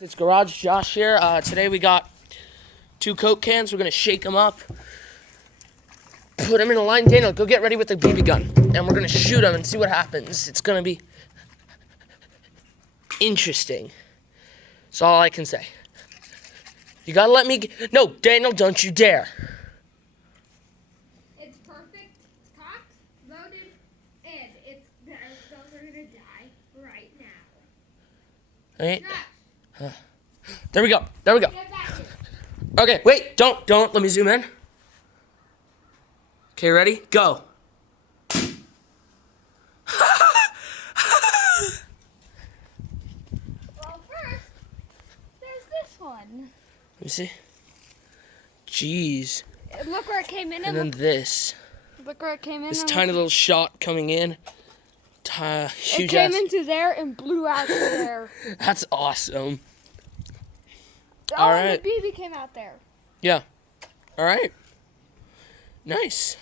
It's Garage Josh here. Today we got 2 Coke cans. We're going to shake them up, put them in a line. Daniel, go get ready with the BB gun. And we're going to shoot them and see what happens. It's going to be interesting. That's all I can say. You got to let me... No, Daniel, don't you dare. It's perfect. It's cocked, loaded, and those are going to die right now. Right? There we go. There we go. Get back here. Okay, wait. Don't. Let me zoom in. Okay, ready? Go. Well, first, there's this one. Let me see. Jeez. Look where it came in. And then this. Look where it came in. This tiny little shot coming in. Huge it came ass. into there and blew out there. That's awesome. Oh, All right. the BB came out there. Yeah. All right. Nice.